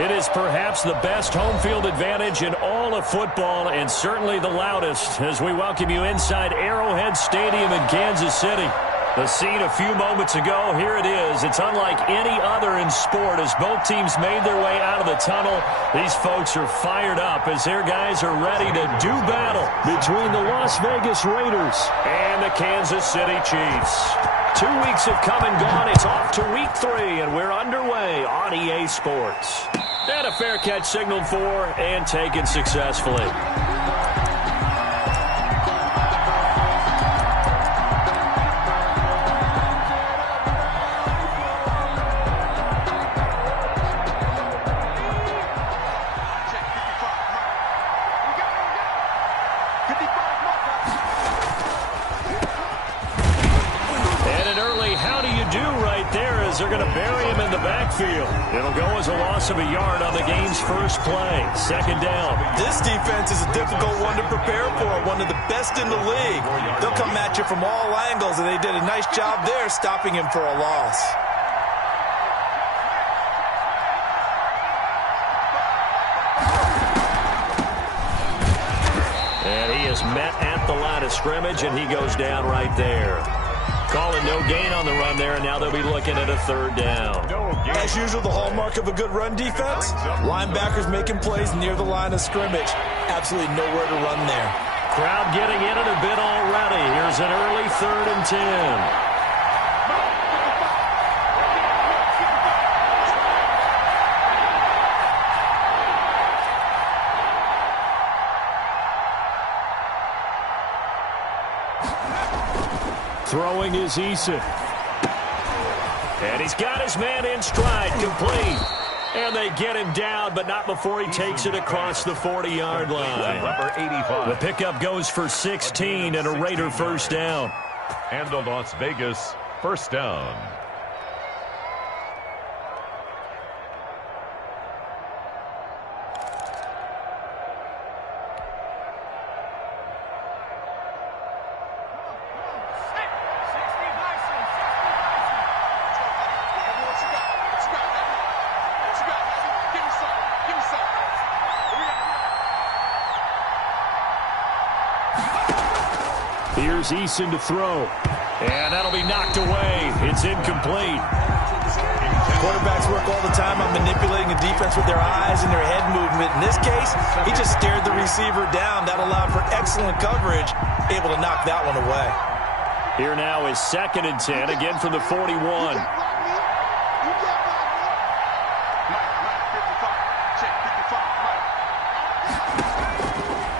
It is perhaps the best home field advantage in all of football and certainly the loudest as we welcome you inside Arrowhead Stadium in Kansas City. The scene a few moments ago, here it is. It's unlike any other in sport as both teams made their way out of the tunnel. These folks are fired up as their guys are ready to do battle between the Las Vegas Raiders and the Kansas City Chiefs. 2 weeks have come and gone. It's off to week 3, and we're underway on EA Sports. And a fair catch signaled for and taken successfully. They're going to bury him in the backfield. It'll go as a loss of a yard on the game's first play. Second down. This defense is a difficult one to prepare for, one of the best in the league. They'll come at you from all angles, and they did a nice job there stopping him for a loss. And he is met at the line of scrimmage, and he goes down right there. Calling no gain on the run there, and now they'll be looking at a third down. As usual, the hallmark of a good run defense, linebackers making plays near the line of scrimmage. Absolutely nowhere to run there. Crowd getting in it a bit already. Here's an early 3rd and 10. Throwing is Eason. And he's got his man in stride, complete. And they get him down, but not before he takes it across the 40-yard line. Number 85. The pickup goes for 16 and a Raider first down. And a Las Vegas first down. Here's Eason to throw. And that'll be knocked away. It's incomplete. Quarterbacks work all the time on manipulating the defense with their eyes and their head movement. In this case, he just stared the receiver down. That allowed for excellent coverage, able to knock that one away. Here now is 2nd and 10, again from the 41.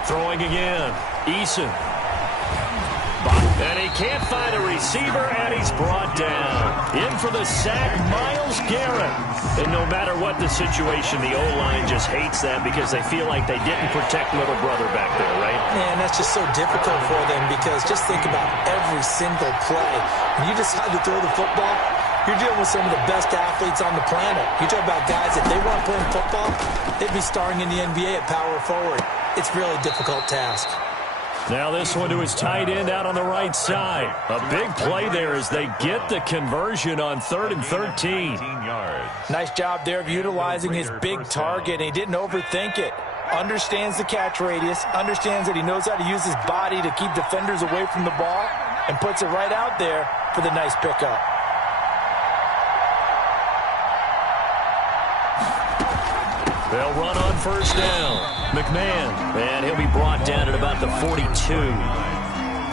Throwing again. Eason. And he can't find a receiver, and he's brought down. In for the sack, Myles Garrett. And no matter what the situation, the O-line just hates that because they feel like they didn't protect little brother back there, right? Man, that's just so difficult for them because just think about every single play. When you decide to throw the football, you're dealing with some of the best athletes on the planet. You talk about guys, if they weren't playing football, they'd be starring in the NBA at power forward. It's a really difficult task. Now this one to his tight end out on the right side. A big play there as they get the conversion on 3rd and 13. Nice job there of utilizing his big target. He didn't overthink it. Understands the catch radius. Understands that he knows how to use his body to keep defenders away from the ball. And puts it right out there for the nice pickup. They'll run on first down. McMahon, and he'll be brought down at about the 42.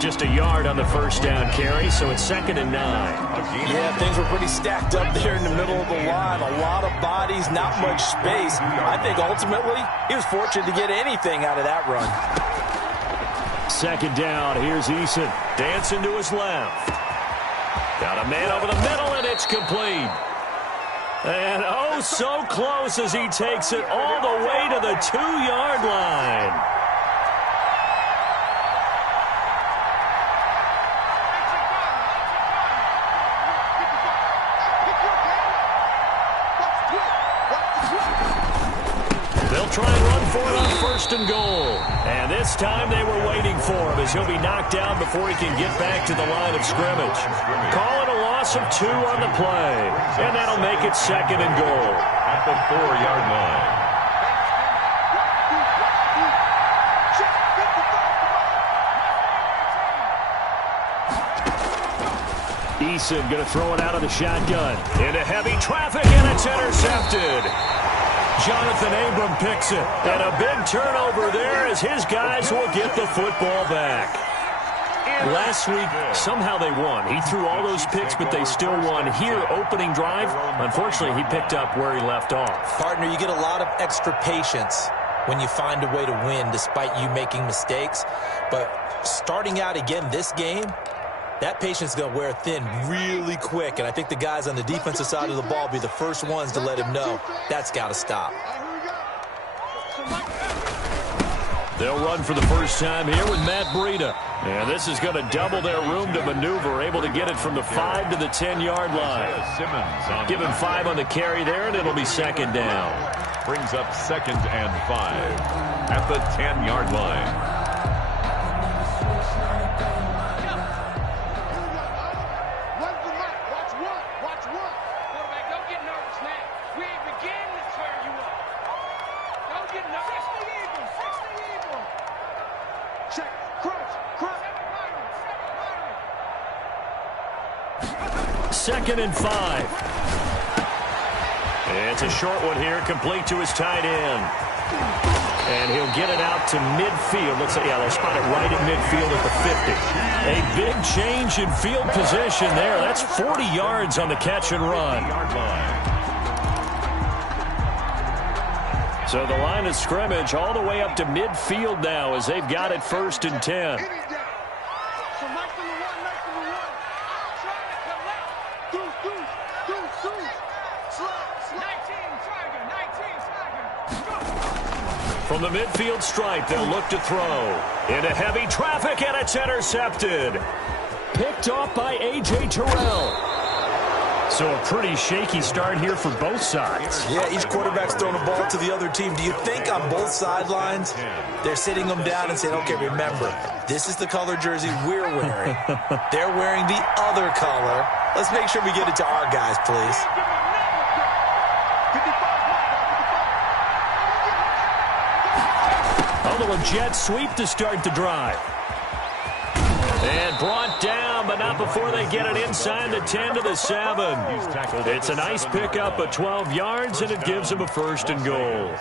Just a yard on the first down carry, so it's 2nd and 9. Yeah, things were pretty stacked up there in the middle of the line. A lot of bodies, not much space. I think ultimately he was fortunate to get anything out of that run. 2nd down, here's Eason. Dancing to his left. Got a man over the middle, and it's complete. And oh, so close as he takes it all the way to the 2-yard line. They'll They'll try and run for it on 1st and goal. And this time they were waiting for him as he'll be knocked down before he can get back to the line of scrimmage. Call it a loss of 2 on the play. And that'll make it 2nd and goal. At the 4-yard line. Eason going to throw it out of the shotgun. Into heavy traffic, and it's intercepted. Jonathan Abram picks it. And a big turnover there as his guys will get the football back. Last week, somehow they won. He threw all those picks, but they still won. Here, opening drive, unfortunately, he picked up where he left off. Partner, you get a lot of extra patience when you find a way to win despite you making mistakes. But starting out again this game, that patience is going to wear thin really quick, and I think the guys on the defensive side of the ball will be the first ones to let him know that's got to stop. They'll run for the first time here with Matt Breida. And this is going to double their room to maneuver, able to get it from the 5 to the 10-yard line. Give him 5 on the carry there, and it'll be 2nd down. Brings up 2nd and 5 at the 10-yard line. Second and 5. It's a short one here, complete to his tight end. And he'll get it out to midfield. Looks like, yeah, they'll spot it right at midfield at the 50. A big change in field position there. That's 40 yards on the catch and run. So the line of scrimmage all the way up to midfield now as they've got it 1st and 10. From the midfield stripe, they'll look to throw. Into heavy traffic, and it's intercepted. Picked off by A.J. Terrell. So a pretty shaky start here for both sides. Yeah, each quarterback's throwing a ball to the other team. Do you think on both sidelines they're sitting them down and saying, okay, remember, this is the color jersey we're wearing. They're wearing the other color. Let's make sure we get it to our guys, please. A little jet sweep to start the drive. And brought down, but not before they get it inside the 10 to the 7. It's a nice pickup of 12 yards, and it gives them a 1st and goal.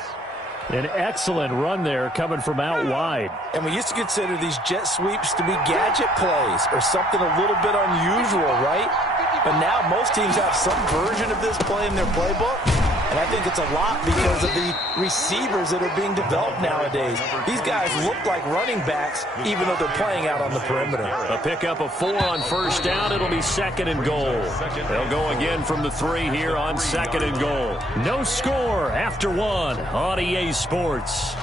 An excellent run there coming from out wide. And we used to consider these jet sweeps to be gadget plays or something a little bit unusual, right? But now most teams have some version of this play in their playbook. And I think it's a lot because of the receivers that are being developed nowadays. These guys look like running backs, even though they're playing out on the perimeter. A pickup of 4 on 1st down. It'll be 2nd and goal. They'll go again from the 3 here on 2nd and goal. No score after 1 on EA Sports.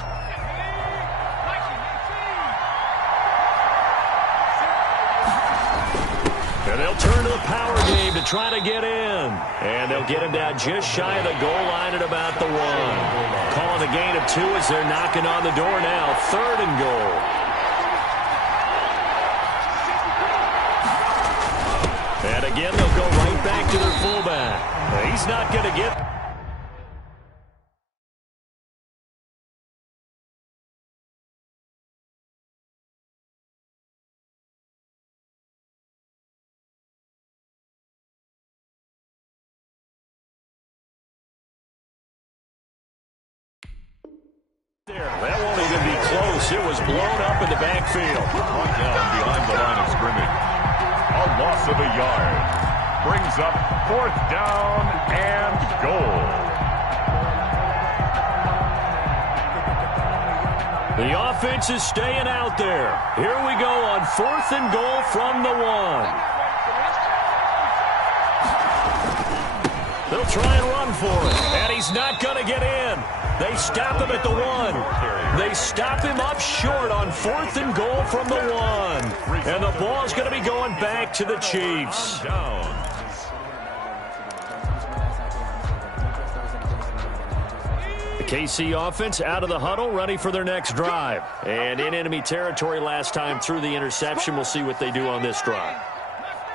And they'll turn to the power game to try to get in. And they'll get him down just shy of the goal line at about the 1. Calling a gain of 2 as they're knocking on the door now. 3rd and goal. And again, they'll go right back to their fullback. He's not going to get... That won't even be close. It was blown up in the backfield. Brought down behind the line of scrimmage. A loss of a yard. Brings up 4th down and goal. The offense is staying out there. Here we go on 4th and goal from the 1. They'll try and run for it. And he's not going to get in. They stop him at the 1. They stop him up short on 4th and goal from the 1. And the ball's going to be going back to the Chiefs. KC offense out of the huddle, ready for their next drive. And in enemy territory last time through the interception. We'll see what they do on this drive.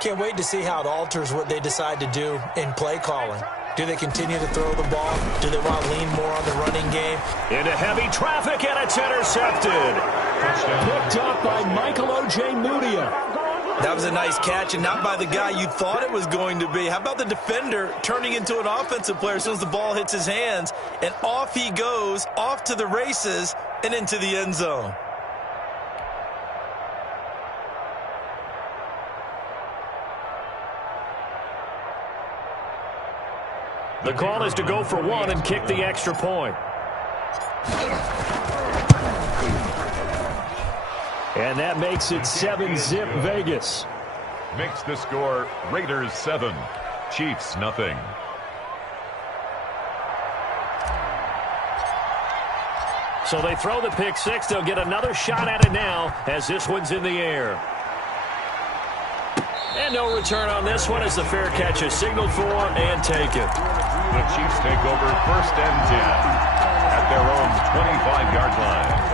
Can't wait to see how it alters what they decide to do in play calling. Do they continue to throw the ball? Do they want to lean more on the running game? Into heavy traffic, and it's intercepted. Picked up by Michael O.J. Mudia. That was a nice catch, and not by the guy you thought it was going to be. How about the defender turning into an offensive player as soon as the ball hits his hands, and off he goes, off to the races, and into the end zone. The call is to go for one and kick the extra point. And that makes it 7-zip Vegas. Makes the score Raiders 7, Chiefs nothing. So they throw the pick six. They'll get another shot at it now as this one's in the air. And no return on this one as the fair catch is signaled for and taken. The Chiefs take over 1st and 10 at their own 25-yard line.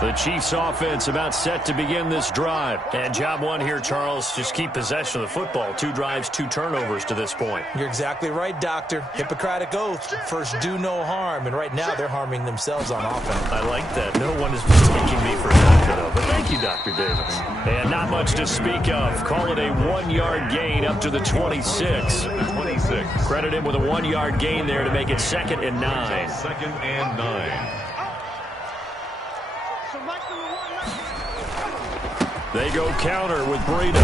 The Chiefs offense about set to begin this drive. And job one here, Charles, just keep possession of the football. 2 drives, 2 turnovers to this point. You're exactly right, Doctor. Hippocratic oath. First, do no harm. And right now, they're harming themselves on offense. I like that. No one is mistaking me for a doctor, though. But thank you, Dr. Davis. And not much to speak of. Call it a 1-yard gain up to the 26. 26. Credit him with a 1-yard gain there to make it 2nd and 9. 2nd and 9. They go counter with Breida.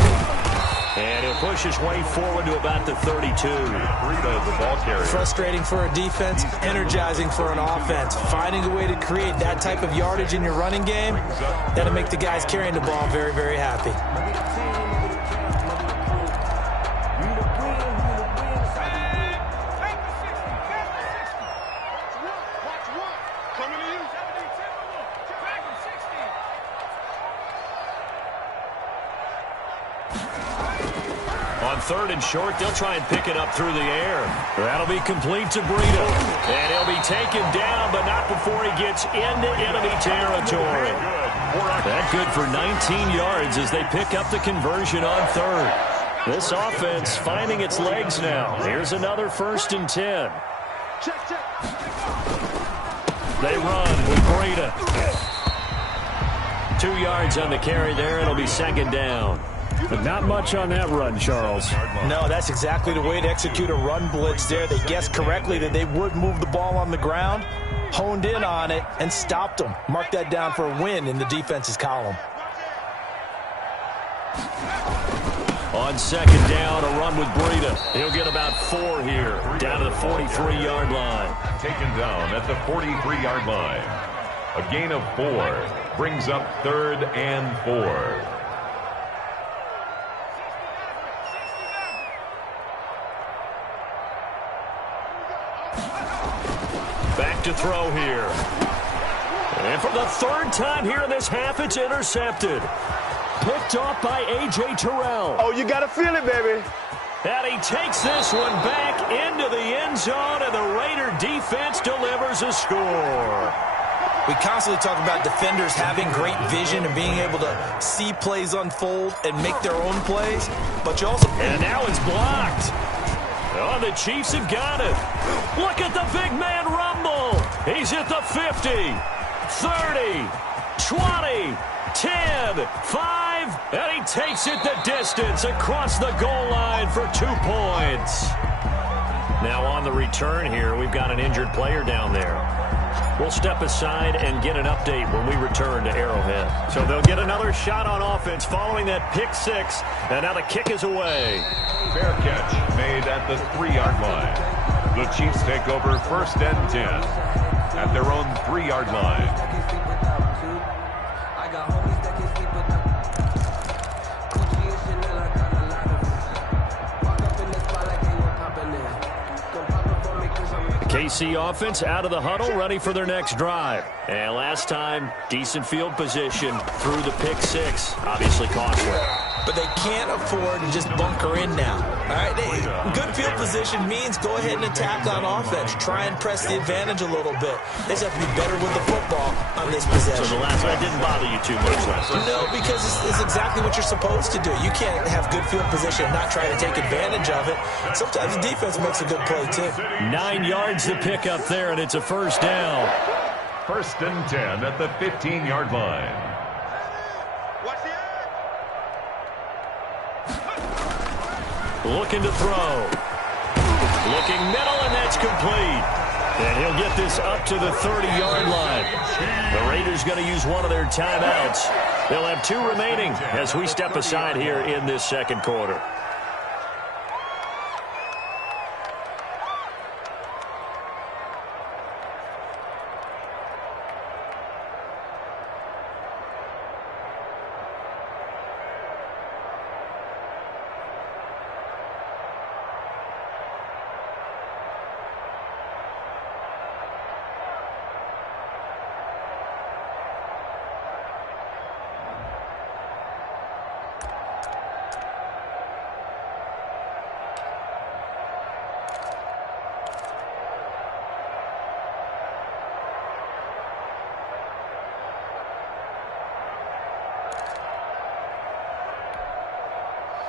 And he'll push his way forward to about the 32. Breida, the ball carrier. Frustrating for a defense, energizing for an offense. Finding a way to create that type of yardage in your running game, that'll make the guys carrying the ball very, very happy. On 3rd and short, they'll try and pick it up through the air. That'll be complete to Breida. And he'll be taken down, but not before he gets into enemy territory. That good for 19 yards as they pick up the conversion on 3rd. This offense finding its legs now. Here's another 1st and 10. They run with Breida. 2 yards on the carry there. It'll be 2nd down. But not much on that run, Charles. No, that's exactly the way to execute a run blitz there. They guessed correctly that they would move the ball on the ground, honed in on it, and stopped them. Mark that down for a win in the defense's column. On 2nd down, a run with Breida. He'll get about 4 here, down to the 43-yard line. Taken down at the 43-yard line. A gain of 4 brings up 3rd and 4. Back to throw here. And for the 3rd time here in this half, it's intercepted. Picked off by A.J. Terrell. Oh, you got to feel it, baby. And he takes this one back into the end zone, and the Raider defense delivers a score. We constantly talk about defenders having great vision and being able to see plays unfold and make their own plays. But you also... And now it's blocked. Oh, the Chiefs have got it. Look at the big man rumble. He's at the 50, 30, 20, 10, 5, and he takes it the distance across the goal line for 2 points. Now on the return here, we've got an injured player down there. We'll step aside and get an update when we return to Arrowhead. So they'll get another shot on offense following that pick 6, and now the kick is away. Fair catch made at the 3-yard line. The Chiefs take over 1st and 10 at their own 3-yard line. KC offense out of the huddle, ready for their next drive. And last time, decent field position through the pick 6. Obviously costly. But they can't afford to just bunker in now. All right, good field position means go ahead and attack on offense. Try and press the advantage a little bit. They just have to be better with the football on this possession. So the last one didn't bother you too much last time? No, because it's exactly what you're supposed to do. You can't have good field position and not try to take advantage of it. Sometimes the defense makes a good play, too. 9 yards to pick up there, and it's a first down. 1st and 10 at the 15-yard line. Looking to throw. Looking middle, and that's complete. And he'll get this up to the 30-yard line. The Raiders going to use one of their timeouts. They'll have 2 remaining as we step aside here in this second quarter.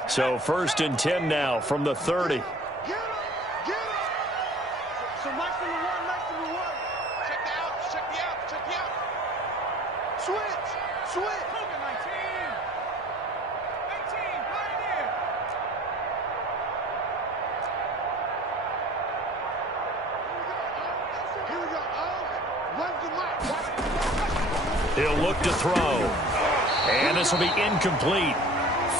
So 1st and 10 now from the 30. Get him! So nice number one. Check the out. Switch. Hogan 19. 18, right here. Here we go. Run the mic. He'll look to throw. And this will be incomplete.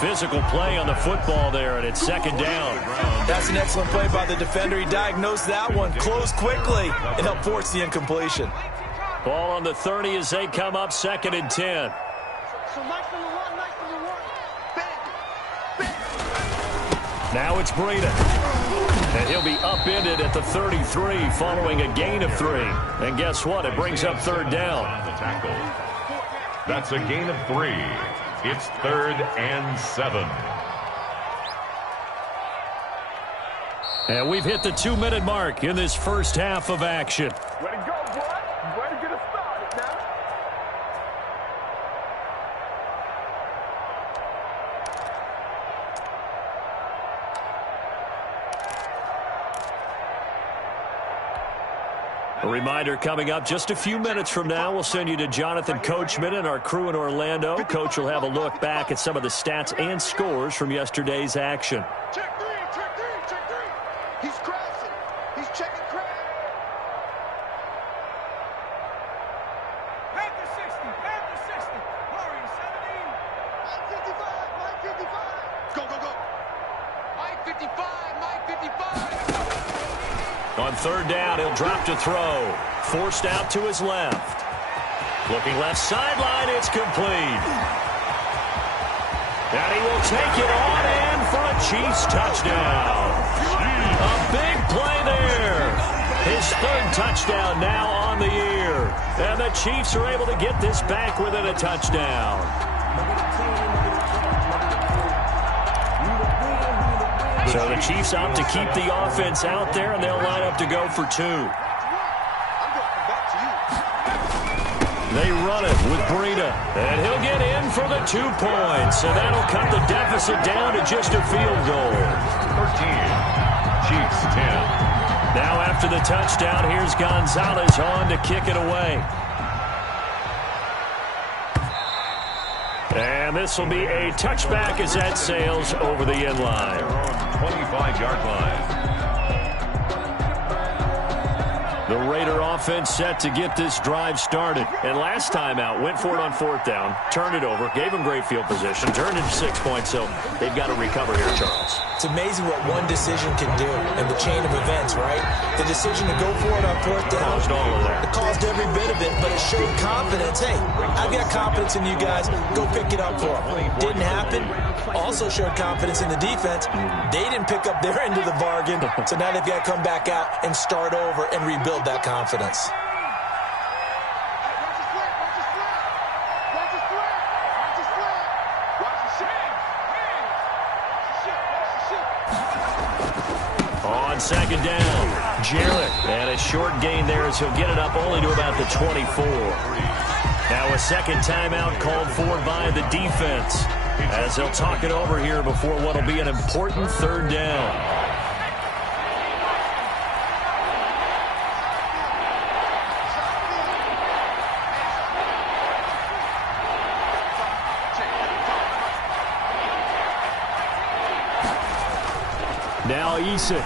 Physical play on the football there, and it's 2nd down. That's an excellent play by the defender. He diagnosed that one, closed quickly, and helped force the incompletion. Ball on the 30 as they come up 2nd and 10. So nice number one. Now it's Breida. And he'll be upended at the 33 following a gain of 3. And guess what? It brings up 3rd down. That's a gain of 3. It's 3rd and 7. And we've hit the 2-minute mark in this first half of action. Way to go, boy. Way to get us started now. A reminder coming up just a few minutes from now, we'll send you to Jonathan Coachman and our crew in Orlando. Coach will have a look back at some of the stats and scores from yesterday's action. Check three. He's crashing. He's checking crash. Panther 60. Warrior 17. Mike 55. Go. Mike 55. On 3rd down, he'll drop to throw. Forced out to his left. Looking left sideline, it's complete. And he will take it on in for a Chiefs touchdown. A big play there. His 3rd touchdown now on the year. And the Chiefs are able to get this back within a touchdown. So the Chiefs opt to keep the offense out there, and they'll line up to go for 2. They run it with Breida, and he'll get in for the 2 points, and that'll cut the deficit down to just a field goal. 13, Chiefs 10. Now after the touchdown, here's Gonzalez on to kick it away. And this will be a touchback as that sails over the end line. 25-yard line. The Raider offense set to get this drive started. And last time out, went for it on 4th down, turned it over, gave them great field position, turned it to 6 points, so they've got to recover here, Charles. It's amazing what one decision can do in the chain of events, right? The decision to go for it on 4th down. Caused all of that. It caused every bit of it, but it showed confidence. Hey, I've got confidence in you guys. Go pick it up for them. Didn't happen. Also showed confidence in the defense. They didn't pick up their end of the bargain, so now they've got to come back out and start over and rebuild that confidence. on second down. Jarrett. And a short gain there as he'll get it up only to about the 24. Now a second timeout called for by the defense as they'll talk it over here before what will be an important third down. Now Eason.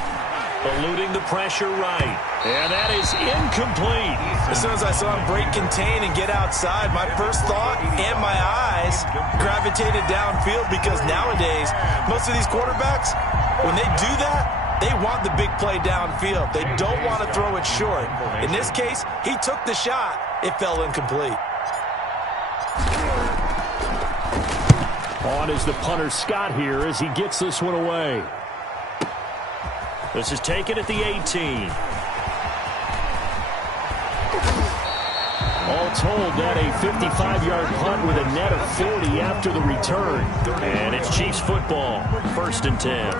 Eluding the pressure right. And that is incomplete. As soon as I saw him break contain and get outside, my first thought and my eyes gravitated downfield because nowadays, most of these quarterbacks, when they do that, they want the big play downfield. They don't want to throw it short. In this case, he took the shot. It fell incomplete. On is the punter Scott here as he gets this one away. This is taken at the 18. All told, that a 55-yard punt with a net of 40 after the return. And it's Chiefs football, 1st and 10.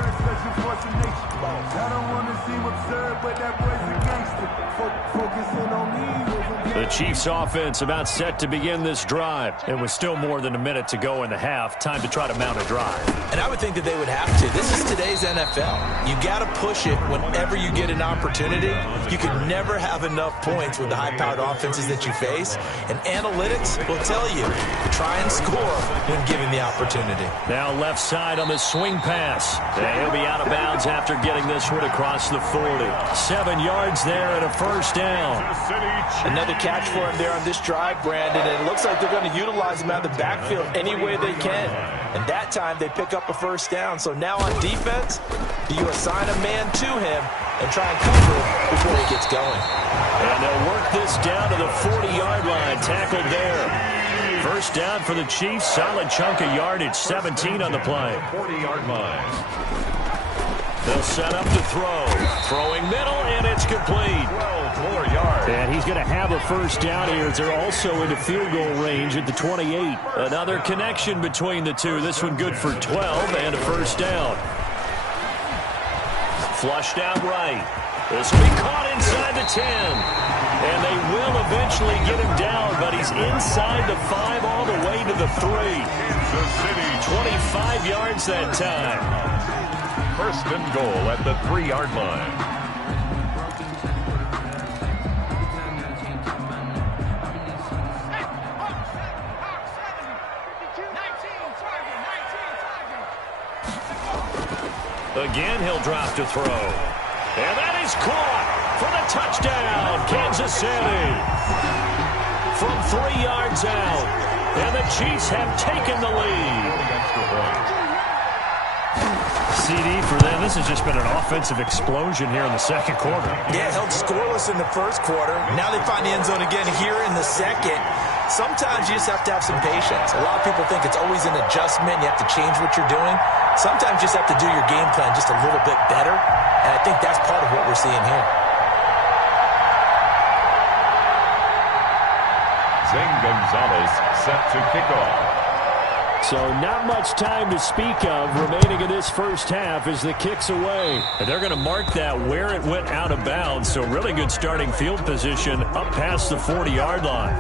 The Chiefs offense about set to begin this drive. It was still more than a minute to go in the half. Time to try to mount a drive. And I would think that they would have to. This is today's NFL. You got to push it whenever you get an opportunity. You can never have enough points with the high-powered offenses that you face. And analytics will tell you to try and score when given the opportunity. Now left side on the swing pass. And he'll be out of bounds after getting this one across the 40. 7 yards there and a first down. Another catch for him there on this drive, Brandon, and it looks like they're going to utilize him out of the backfield any way they can. And that time they pick up a first down. So now on defense, do you assign a man to him and try and cover it before he gets going? And they'll work this down to the 40-yard line. Tackled there. First down for the Chiefs. Solid chunk of yardage. 17 on the play. 40-yard line. They'll set up to throw. Throwing middle, and it's complete. 12 more yards. And he's going to have a first down here as they're also into field goal range at the 28. Another connection between the two. This one good for 12 and a first down. Flushed out right. This will be caught inside the 10. And they will eventually get him down, but he's inside the 5 all the way to the 3. Kansas City. 25 yards that time. 1st and goal at the 3-yard line. Again, he'll drop to throw. And that is caught for the touchdown, Kansas City. From 3 yards out. And the Chiefs have taken the lead. CD for them. This has just been an offensive explosion here in the second quarter. Yeah, held scoreless in the first quarter. Now they find the end zone again here in the second. Sometimes you just have to have some patience. A lot of people think it's always an adjustment. You have to change what you're doing. Sometimes you just have to do your game plan just a little bit better. And I think that's part of what we're seeing here. Zane Gonzalez set to kick off. So not much time to speak of remaining in this first half as the kick's away. And they're going to mark that where it went out of bounds. So really good starting field position up past the 40-yard line.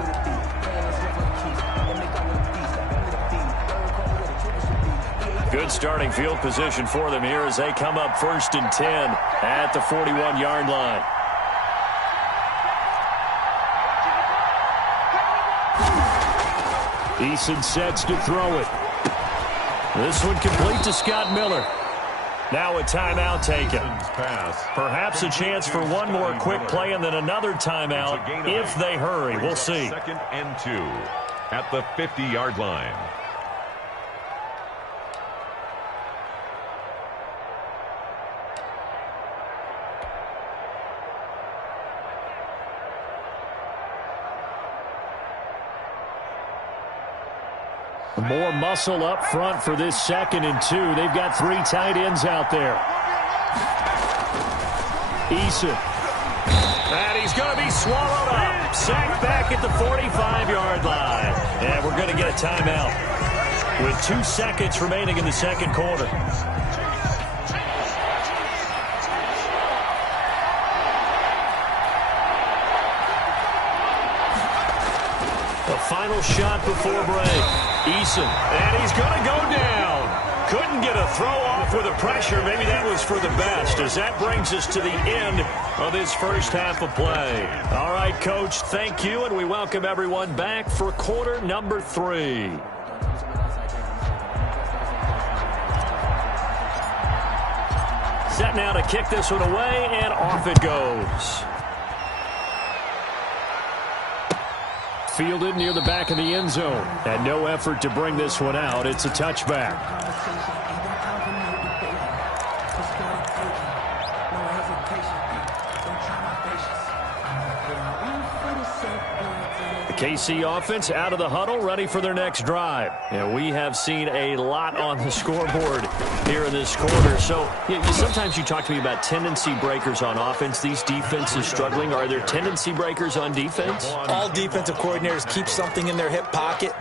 Good starting field position for them here as they come up 1st and 10 at the 41-yard line. Eason sets to throw it. This one complete to Scott Miller. Now a timeout taken. Perhaps a chance for one more quick play and then another timeout if they hurry. We'll see. 2nd and 2 at the 50-yard line. More muscle up front for this 2nd and 2. They've got 3 tight ends out there. Eason. And he's going to be swallowed up. Sacked back at the 45-yard line. And we're going to get a timeout with 2 seconds remaining in the second quarter. The final shot before break. Eason, and he's going to go down. Couldn't get a throw off with the pressure. Maybe that was for the best, as that brings us to the end of this first half of play. All right, Coach, thank you, and we welcome everyone back for quarter number 3. Set now to kick this one away, and off it goes. Fielded near the back of the end zone. And no effort to bring this one out. It's a touchback. The KC offense out of the huddle, ready for their next drive. And we have seen a lot on the scoreboard here in this quarter. So sometimes you talk to me about tendency breakers on offense. These defenses struggling. Are there tendency breakers on defense? All defensive coordinators keep something in their hip pocket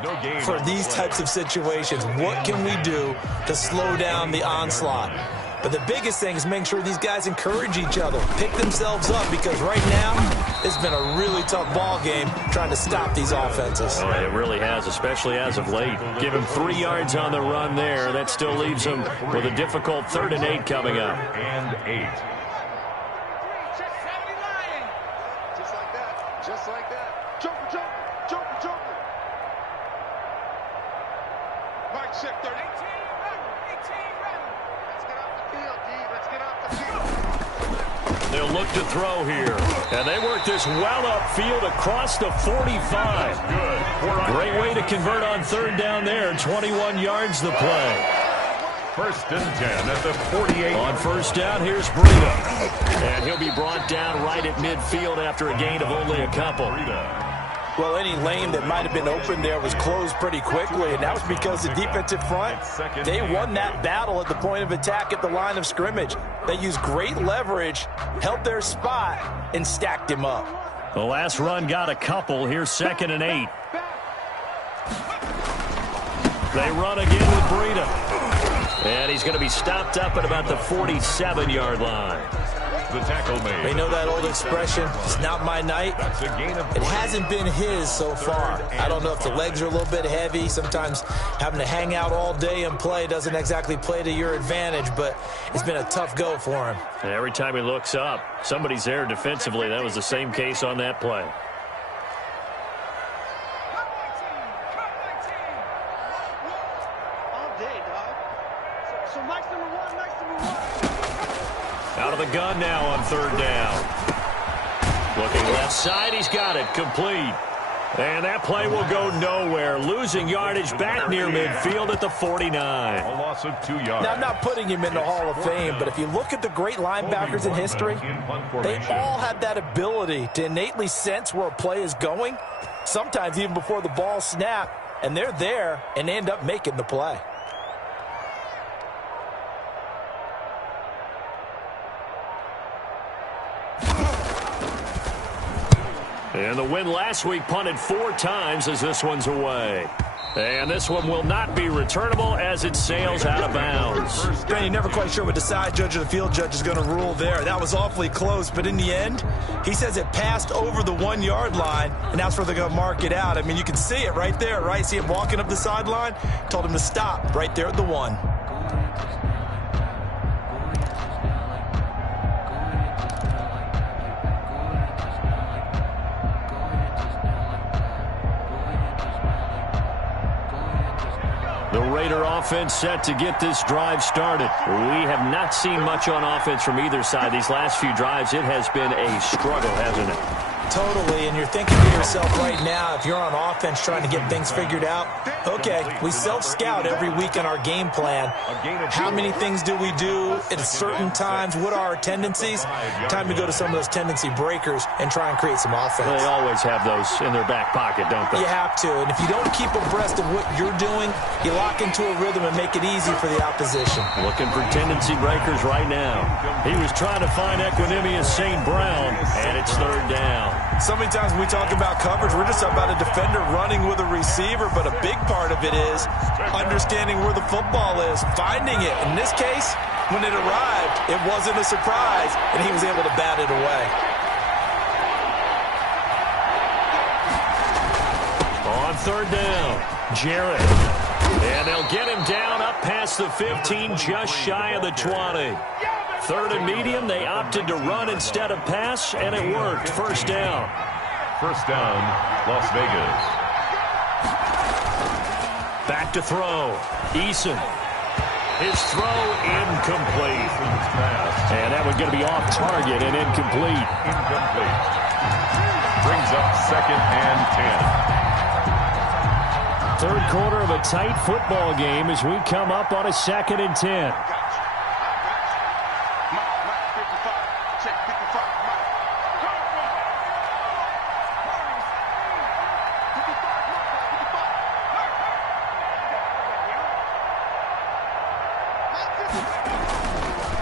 for these types of situations. What can we do to slow down the onslaught? But the biggest thing is making sure these guys encourage each other, pick themselves up, because right now it's been a really tough ball game trying to stop these offenses. Oh, it really has, especially as of late. Give him 3 yards on the run there. That still leaves him with a difficult 3rd and 8 coming up. And 8. Just like that. Just like that. Joker, Joker, Joker, Joker. Mike check 30. 18, run. Let's get off the field, D. Let's get off the field. They'll look to throw here. And they work this well upfield across the 45. Good. Great way to convert on 3rd down there. 21 yards the play. 1st and 10 at the 48. On 1st down, here's Breida. And he'll be brought down right at midfield after a gain of only a couple. Well, any lane that might have been open there was closed pretty quickly, and that was because the defensive front, they won that battle at the point of attack at the line of scrimmage. They used great leverage, held their spot, and stacked him up. The last run got a couple. Here's 2nd and 8. They run again with Breida. And he's going to be stopped up at about the 47-yard line. The tackle made. They know that old expression, it's not my night. That's a gain of 3. It hasn't been his so far. I don't know if the legs are a little bit heavy. Sometimes having to hang out all day and play doesn't exactly play to your advantage, but it's been a tough go for him. And every time he looks up, somebody's there defensively. That was the same case on that play. All day, dog. So Mike's number 1, Mike's number 1. Out of the gun now on 3rd down. Looking left side, he's got it, complete. And that play will go nowhere. Losing yardage back near midfield at the 49. A loss of 2 yards. Now, I'm not putting him in the Hall of Fame, but if you look at the great linebackers in history, they all have that ability to innately sense where a play is going, sometimes even before the ball snapped, and they're there and they end up making the play. And the win last week punted 4 times as this one's away. And this one will not be returnable as it sails out of bounds. You're never quite sure what the side judge or the field judge is going to rule there. That was awfully close, but in the end, he says it passed over the 1-yard line, and that's where they're going to mark it out. I mean, you can see it right there, right? See him walking up the sideline? Told him to stop right there at the 1. The Raider offense set to get this drive started. We have not seen much on offense from either side. These last few drives, it has been a struggle, hasn't it? Totally, and you're thinking to yourself right now, if you're on offense trying to get things figured out, okay, we self-scout every week on our game plan. How many things do we do at certain times? What are our tendencies? Time to go to some of those tendency breakers and try and create some offense. They always have those in their back pocket, don't they? You have to, and if you don't keep abreast of what you're doing, you lock into a rhythm and make it easy for the opposition. Looking for tendency breakers right now. He was trying to find Equanimous St. Brown, and it's 3rd down. So many times when we talk about coverage, we're just about a defender running with a receiver, but a big part of it is understanding where the football is, finding it. In this case, when it arrived, it wasn't a surprise, and he was able to bat it away. On third down. Jarrett. And they'll get him down up past the 15, just shy of the 20. Third and medium, they opted to run instead of pass, and it worked. First down. First down, Las Vegas. Back to throw. Eason. His throw incomplete. And that one's going to be off target and incomplete. Incomplete. Brings up second and 10. Third quarter of a tight football game as we come up on a 2nd and 10.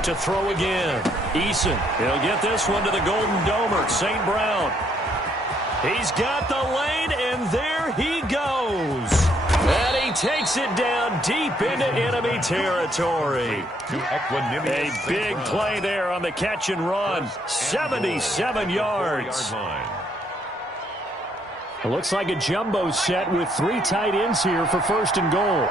To throw again. Eason. He'll get this one to the Golden Domer. St. Brown. He's got the lane, and there he goes. And he takes it down deep into enemy territory. A big play there on the catch and run. 77 yards. It looks like a jumbo set with 3 tight ends here for first and goal.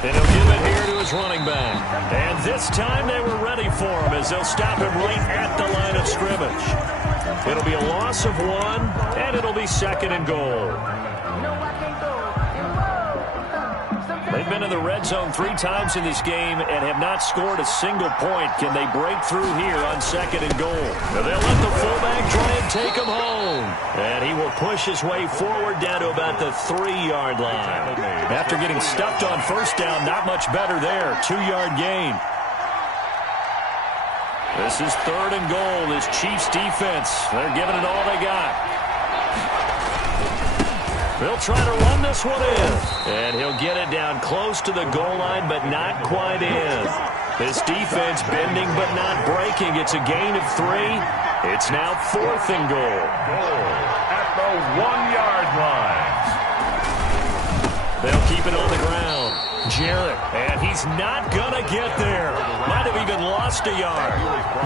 And he'll give it here to his running back. And this time they were ready for him as they'll stop him right at the line of scrimmage. It'll be a loss of 1, and it'll be 2nd and goal. They've been in the red zone 3 times in this game and have not scored a single point. Can they break through here on 2nd and goal? Now they'll let the fullback try and take him home. And he will push his way forward down to about the 3-yard line. After getting stuffed on first down, not much better there. 2-yard gain. This is 3rd and goal. This Chiefs defense, they're giving it all they got. They'll try to run this one in. And he'll get it down close to the goal line, but not quite in. This defense bending but not breaking. It's a gain of 3. It's now 4th and goal. At the 1-yard line. They'll keep it on the ground. Jarrett, and he's not going to get there. Might have even lost a yard.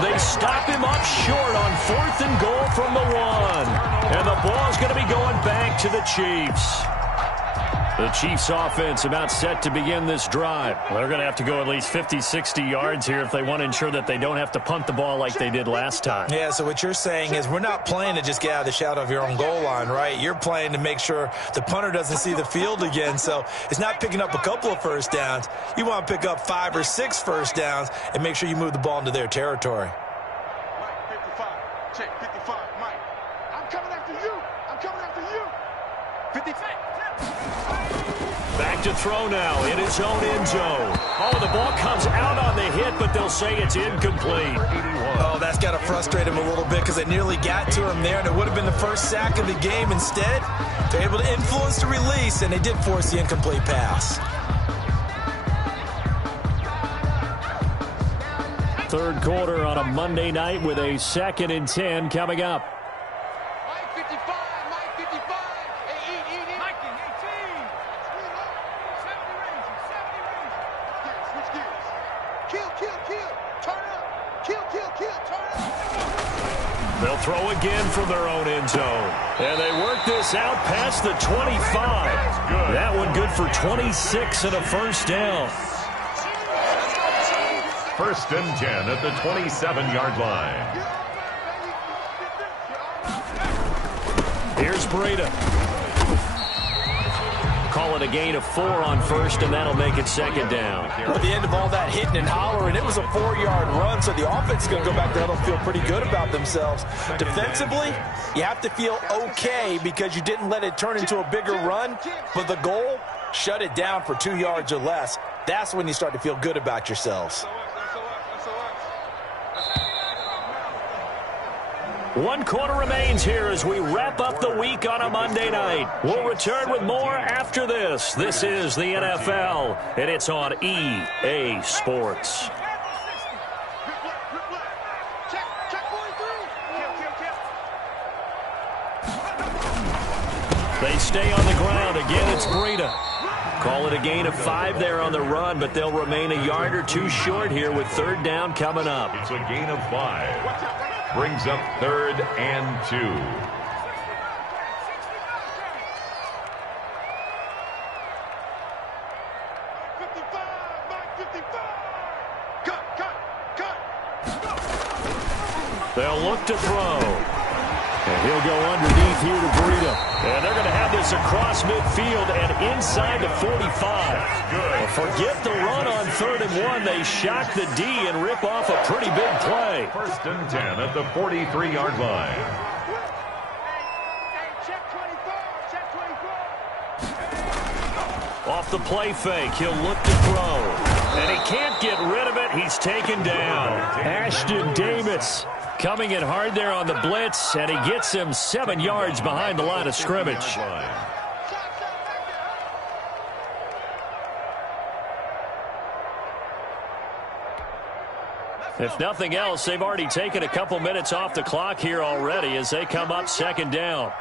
They stop him up short on 4th and goal from the 1. And the ball's going to be going back to the Chiefs. The Chiefs offense about set to begin this drive. Well, they're going to have to go at least 50, 60 yards here if they want to ensure that they don't have to punt the ball like they did last time. Yeah, so what you're saying is we're not playing to just get out of the shadow of your own goal line, right? You're playing to make sure the punter doesn't see the field again. So it's not picking up a couple of first downs. You want to pick up 5 or 6 first downs and make sure you move the ball into their territory. Mike, 55. Check, 55. Mike, I'm coming after you. I'm coming after you. 55. Back to throw now in his own end zone. Oh, the ball comes out on the hit, but they'll say it's incomplete. Oh, that's got to frustrate him a little bit because they nearly got to him there, and it would have been the first sack of the game. Instead, they're able to influence the release, and they did force the incomplete pass. Third quarter on a Monday night with a 2nd and 10 coming up. Mike, 55. Mike, 55. Hey, eat. Mike, 18. 70 range. Switch gears. Kill. Turn up. Kill. Turn up. They'll throw again from their own end zone. And they work this out past the 25. That one good for 26 and a first down. 1st and 10 at the 27-yard line. Here's Breida. Call it a gain of 4 on first, and that'll make it 2nd down. At the end of all that hitting and hollering, it was a 4-yard run, so the offense is going to go back there and feel pretty good about themselves. Defensively, you have to feel okay because you didn't let it turn into a bigger run, but the goal, shut it down for 2 yards or less. That's when you start to feel good about yourselves. 1 quarter remains here as we wrap up the week on a Monday night. We'll return with more after this. This is the NFL, and it's on EA Sports. They stay on the ground. Again, it's Breida. Call it a gain of 5 there on the run, but they'll remain a yard or 2 short here with 3rd down coming up. It's a gain of 5. Brings up 3rd and 2. look to throw. And he'll go underneath here to Breida. And they're going to have this across midfield and inside the 45. Well, forget the run on 3rd and 1. They shock the D and rip off a pretty big play. 1st and 10 at the 43-yard line. Off the play fake, he'll look to throw. And he can't get rid of it. He's taken down. Ashton Davis coming in hard there on the blitz, and he gets him 7 yards behind the line of scrimmage. If nothing else, they've already taken a couple minutes off the clock here already as they come up 2nd down.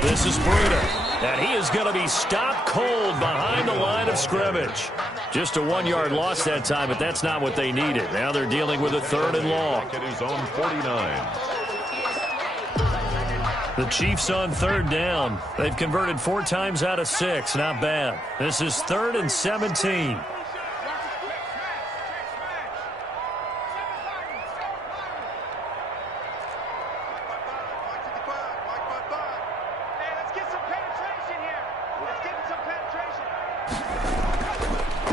This is Breida, and he is going to be stopped cold behind the line of scrimmage. Just a 1-yard loss that time, but that's not what they needed. Now they're dealing with a 3rd and long. At his own 49. The Chiefs on 3rd down. They've converted 4 times out of 6. Not bad. This is 3rd and 17.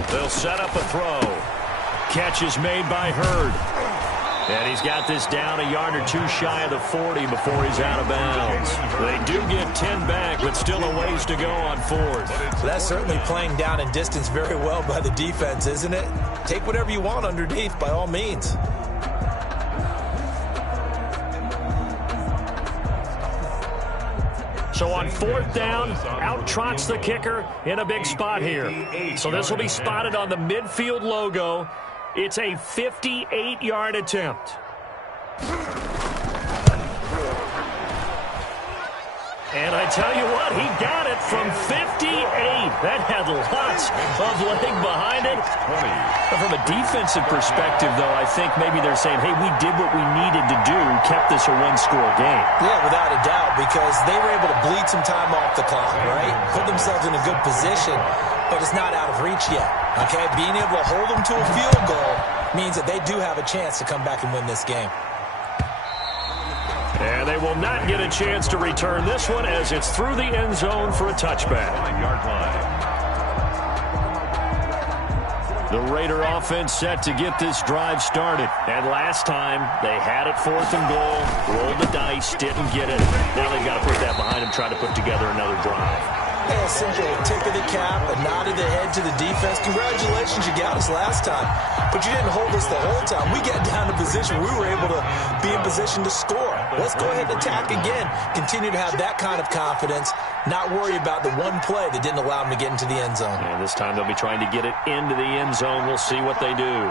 They'll set up a throw. Catch is made by Hurd. And he's got this down a yard or 2 shy of the 40 before he's out of bounds. They do get 10 back, but still a ways to go on 4th. That's certainly playing down in distance very well by the defense, isn't it? Take whatever you want underneath by all means. So on 4th down, out trots the kicker in a big spot here. So this will be spotted on the midfield logo. It's a 58-yard attempt. And I tell you what, he got it from 58. That had lots of leg behind it. But from a defensive perspective, though, I think maybe they're saying, hey, we did what we needed to do, kept this a 1-score game. Yeah, without a doubt, because they were able to bleed some time off the clock, right? Put themselves in a good position, but it's not out of reach yet, okay? Being able to hold them to a field goal means that they do have a chance to come back and win this game. And they will not get a chance to return this one as it's through the end zone for a touchback. 9-yard line. The Raider offense set to get this drive started. And last time, they had it 4th and goal, rolled the dice, didn't get it. Now they've got to put that behind them, try to put together another drive. Hey, a simple tip of the cap, a nod of the head to the defense. Congratulations, you got us last time. But you didn't hold us the whole time. We got down to position. We were able to be in position to score. Let's go ahead and attack again. Continue to have that kind of confidence. Not worry about the one play that didn't allow them to get into the end zone. And this time they'll be trying to get it into the end zone. We'll see what they do.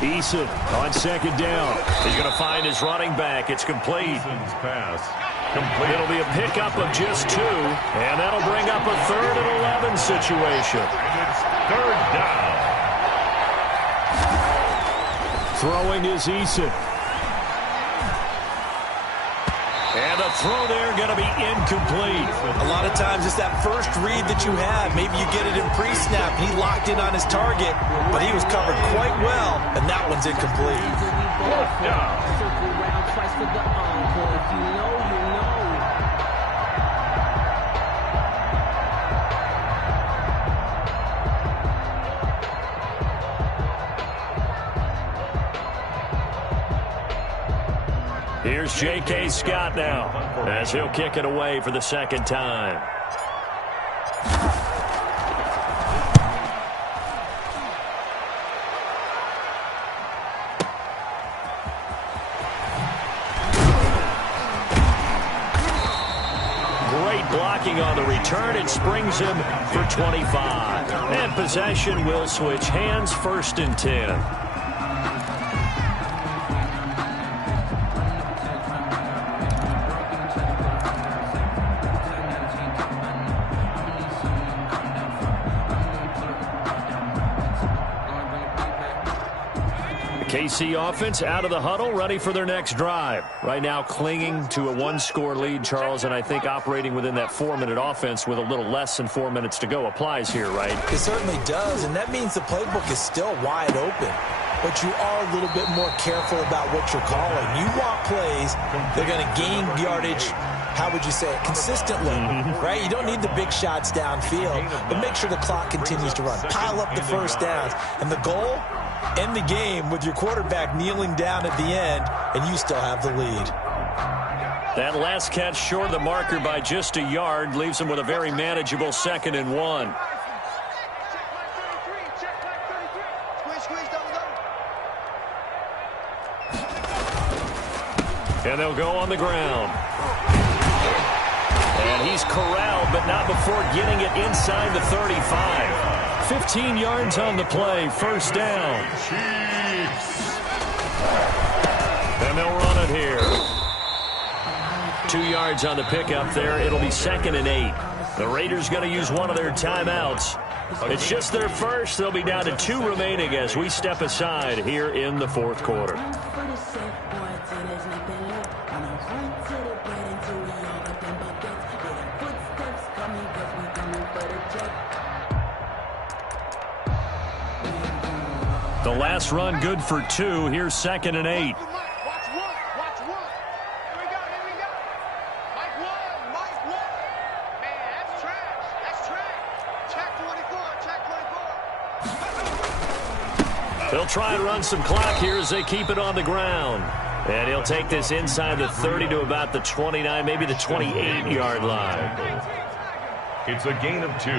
Eason on 2nd down. He's going to find his running back. It's complete. Eason's pass. Complete. It'll be a pickup of just 2, and that'll bring up a 3rd and 11 situation. And it's 3rd down. Throwing is Eason. And the throw there going to be incomplete. A lot of times it's that first read that you have. Maybe you get it in pre-snap. He locked in on his target, but he was covered quite well, and that one's incomplete. 4th down. Here's J.K. Scott now as he'll kick it away for the 2nd time. Great blocking on the return. It springs him for 25. And possession will switch hands, 1st and 10. KC offense out of the huddle, ready for their next drive. Right now clinging to a one-score lead, Charles, and I think operating within that 4-minute offense with a little less than 4 minutes to go applies here, right? It certainly does, and that means the playbook is still wide open. But you are a little bit more careful about what you're calling. You want plays that are going to gain yardage, how would you say it, consistently, right? You don't need the big shots downfield, but make sure the clock continues to run. Pile up the first downs. And the goal, end the game with your quarterback kneeling down at the end, and you still have the lead. That last catch short of the marker by just a yard leaves him with a very manageable 2nd and 1. And they'll go on the ground. And he's corralled, but not before getting it inside the 35. 15 yards on the play, first down. And they'll run it here. 2 yards on the pickup there. It'll be 2nd and 8. The Raiders going to use one of their timeouts. It's just their first. They'll be down to 2 remaining as we step aside here in the 4th quarter. The last run good for 2. Here's 2nd and 8. Watch one. Here we go. Mike one. Man, that's trash. Check 24. They'll try and run some clock here as they keep it on the ground. And he'll take this inside the 30 to about the 29, maybe the 28-yard line. It's a gain of 2.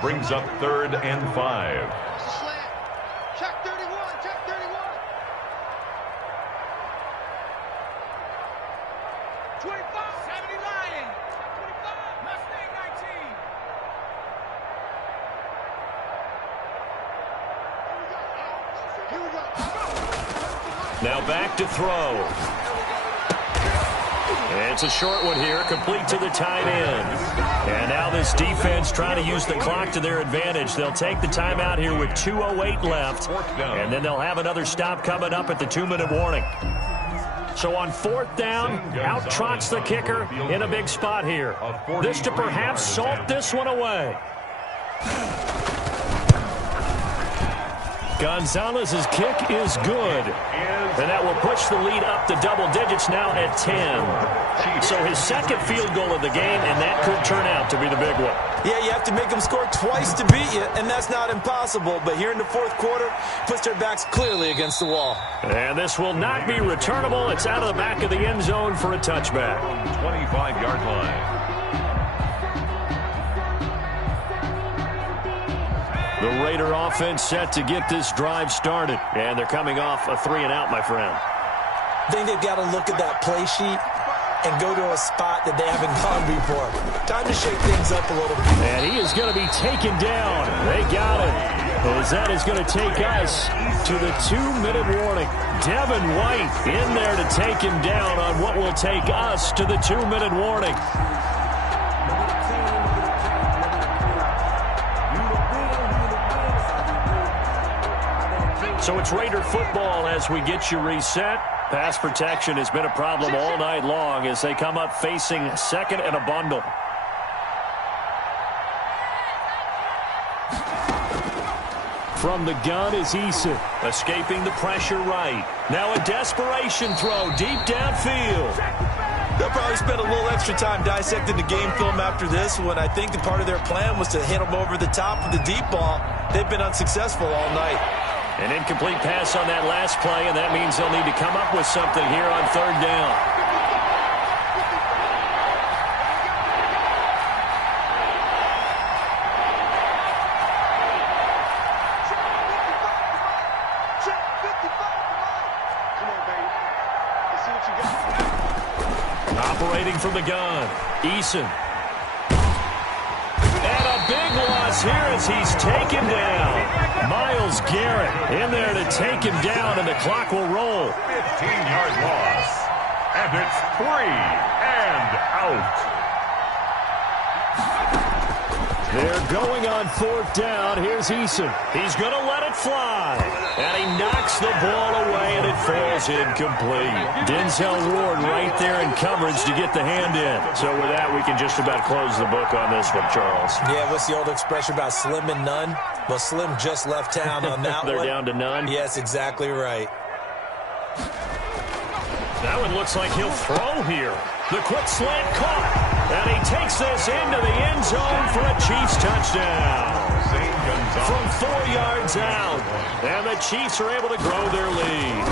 Brings up 3rd and 5. Check 31. 25. 70 Lion. 25. Mustang 19. Here we go. Now back to throw. It's a short one here, complete to the tight end. And now this defense trying to use the clock to their advantage. They'll take the timeout here with 2:08 left, and then they'll have another stop coming up at the 2-minute warning. So on 4th down, out trots the kicker in a big spot here. This to perhaps salt this one away. Gonzalez's kick is good. And that will push the lead up to double digits now at 10. So his 2nd field goal of the game, and that could turn out to be the big one. Yeah, you have to make them score twice to beat you, and that's not impossible. But here in the 4th quarter, puts their backs clearly against the wall. And this will not be returnable. It's out of the back of the end zone for a touchback. 25-yard line. The Raider offense set to get this drive started. And they're coming off a 3-and-out, my friend. I think they've got to look at that play sheet and go to a spot that they haven't gone before. Time to shake things up a little bit. And he is going to be taken down. They got him. As that is going to take us to the 2-minute warning. Devin White in there to take him down on what will take us to the 2-minute warning. So it's Raider football as we get you reset. Pass protection has been a problem all night long as they come up facing 2nd and a bundle. From the gun is Eason, escaping the pressure right. Now a desperation throw deep downfield. They'll probably spend a little extra time dissecting the game film after this one. I think the part of their plan was to hit them over the top with the deep ball. They've been unsuccessful all night. An incomplete pass on that last play, and that means they'll need to come up with something here on 3rd down. Operating from the gun, Eason. And a big loss here as he's taken down. Myles Garrett in there to take him down, and the clock will roll. 15-yard loss. And it's 3 and out. They're going on 4th down. Here's Eason. He's going to let it fly. And he knocks the ball away, and it falls incomplete. Denzel Ward right there in coverage to get the hand in. So with that, we can just about close the book on this one, Charles. Yeah, what's the old expression about slim and none? Well, Slim just left town on that They're one. down to none? Yes, exactly right. That one looks like he'll throw here. The quick slant caught. And he takes this into the end zone for a Chiefs touchdown. From 4 yards out. And the Chiefs are able to grow their lead.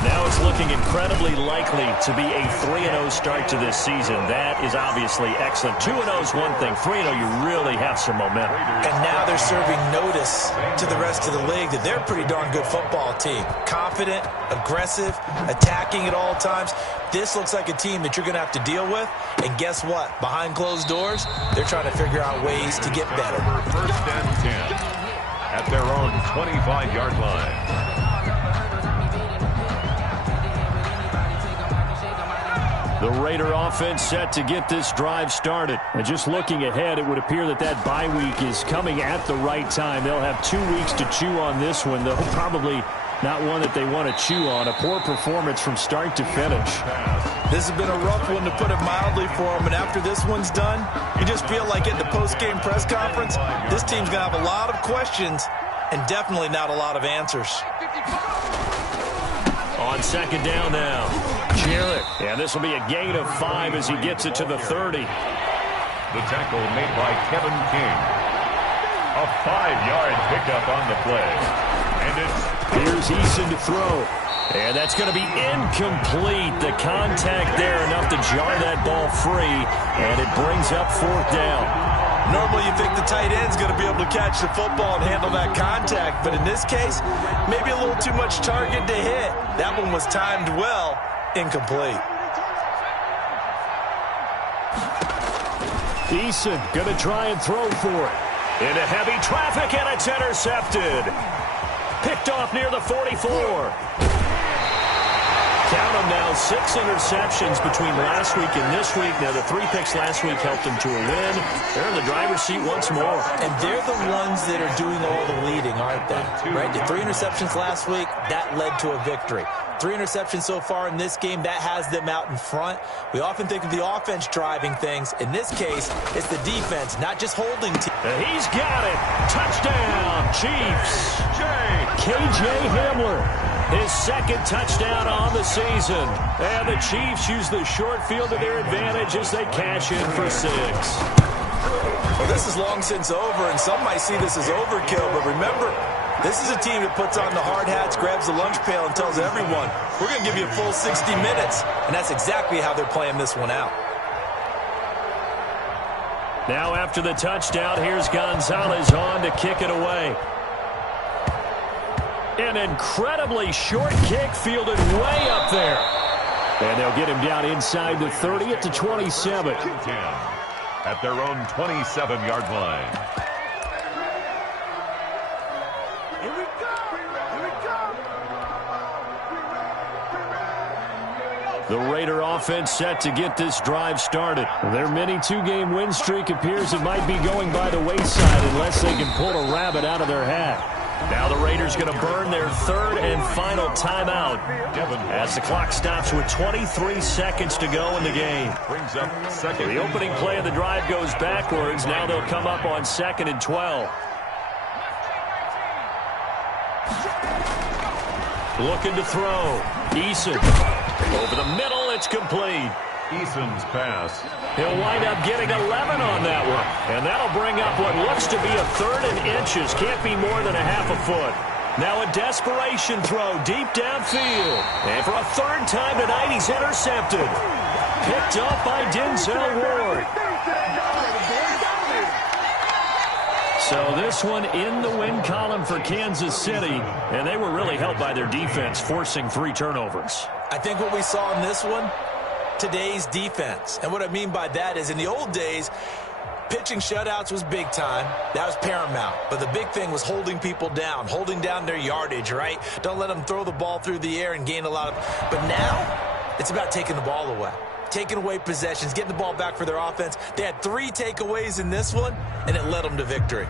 Now it's looking incredibly likely to be a 3-0 start to this season. That is obviously excellent. 2-0 is one thing. 3-0, you really have some momentum. And now they're serving notice to the rest of the league that they're a pretty darn good football team. Confident, aggressive, attacking at all times. This looks like a team that you're going to have to deal with. And guess what? Behind closed doors, they're trying to figure out ways to get better. 1st and 10 at their own 25-yard line. The Raider offense set to get this drive started. And just looking ahead, it would appear that that bye week is coming at the right time. They'll have 2 weeks to chew on this one, though probably not one that they want to chew on. A poor performance from start to finish. This has been a rough one, to put it mildly, for them. And after this one's done, you just feel like at the post-game press conference, this team's going to have a lot of questions and definitely not a lot of answers. On 2nd down now. Jarrett. And this will be a gain of 5 as he gets it to the 30. The tackle made by Kevin King. A 5-yard pickup on the play. And it's... Here's Eason to throw. And that's going to be incomplete. The contact there enough to jar that ball free. And it brings up 4th down. Normally you think the tight end's going to be able to catch the football and handle that contact. But in this case, maybe a little too much target to hit. That one was timed well. Incomplete. Eason going to try and throw for it. Into heavy traffic, and it's intercepted. Picked off near the 44. Count them now, 6 interceptions between last week and this week. Now, the 3 picks last week helped them to a win. They're in the driver's seat once more. And they're the ones that are doing all the leading, aren't they? Right? The 3 interceptions last week, that led to a victory. 3 interceptions so far in this game, that has them out in front. We often think of the offense driving things. In this case, it's the defense, not just holding teams. He's got it. Touchdown, Chiefs. KJ Hamler. His 2nd touchdown on the season. And the Chiefs use the short field to their advantage as they cash in for 6. Well, this is long since over, and some might see this as overkill. But remember, this is a team that puts on the hard hats, grabs the lunch pail, and tells everyone, we're going to give you a full 60 minutes. And that's exactly how they're playing this one out. Now after the touchdown, here's Gonzalez on to kick it away. An incredibly short kick fielded way up there. And they'll get him down inside the 30 at the 27. At their own 27-yard line. Here we go. Here we go. The Raider offense set to get this drive started. Their mini 2-game win streak appears it might be going by the wayside unless they can pull a rabbit out of their hat. Now the Raiders going to burn their 3rd and final timeout as the clock stops with 23 seconds to go in the game. Brings up 2nd. The opening play of the drive goes backwards. Now they'll come up on 2nd and 12. Looking to throw. Eason. Over the middle, it's complete. Eason's pass. He'll wind up getting 11 on that one. And that'll bring up what looks to be a 3rd and inches. Can't be more than a half a foot. Now a desperation throw deep downfield. And for a 3rd time tonight, he's intercepted. Picked up by Denzel Ward. So this one in the win column for Kansas City. And they were really helped by their defense, forcing 3 turnovers. I think what we saw in this one, today's defense. And what I mean by that is in the old days, pitching shutouts was big time. That was paramount. But the big thing was holding people down, holding down their yardage, right? Don't let them throw the ball through the air and gain a lot of... But now, it's about taking the ball away. taking away possessions, getting the ball back for their offense. They had 3 takeaways in this one, and it led them to victory.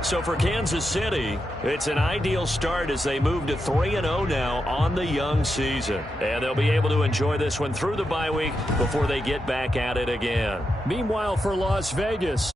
So for Kansas City, it's an ideal start as they move to 3-0 now on the young season. And they'll be able to enjoy this one through the bye week before they get back at it again. Meanwhile, for Las Vegas,